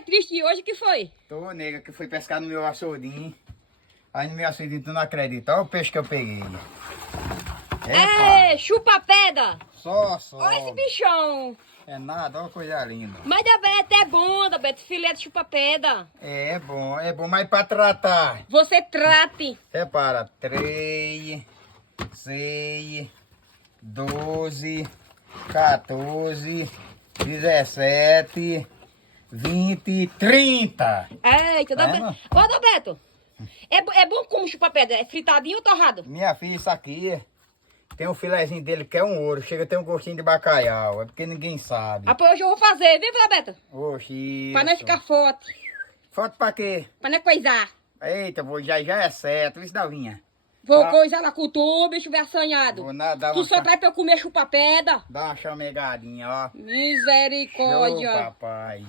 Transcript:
mais triste hoje que foi? Tô, nega, que fui pescar no meu açudinho. Aí no meu açudinho tu não acredita. Olha o peixe que eu peguei. É, chupa pedra. Só. Olha esse bichão. É nada, olha que coisa linda. Mas da Beto é bom, da Beto, filé de chupa pedra. É bom, mas pra tratar. Você trate. Repara, 3, 6, 12, 14, 17, 20, 30. Eita, da É, Beto. não? Ô, da Beto. É bom como chupa pedra? É fritadinho ou torrado? Minha filha, isso aqui tem um filezinho dele que é um ouro. Chega a ter um gostinho de bacalhau. É porque ninguém sabe. Ah, pois hoje eu vou fazer, viu, da Beto? Oxi. Pra não ficar forte. Foto pra quê? Pra não coisar. Eita, já é certo. Isso, Dalvinha. Vou Ah. coisar lá com tu, bicho assanhado. Vou dar Tu uma, só traz pra eu comer chupa pedra. dar uma chamegadinha, ó. Show, Misericórdia. papai.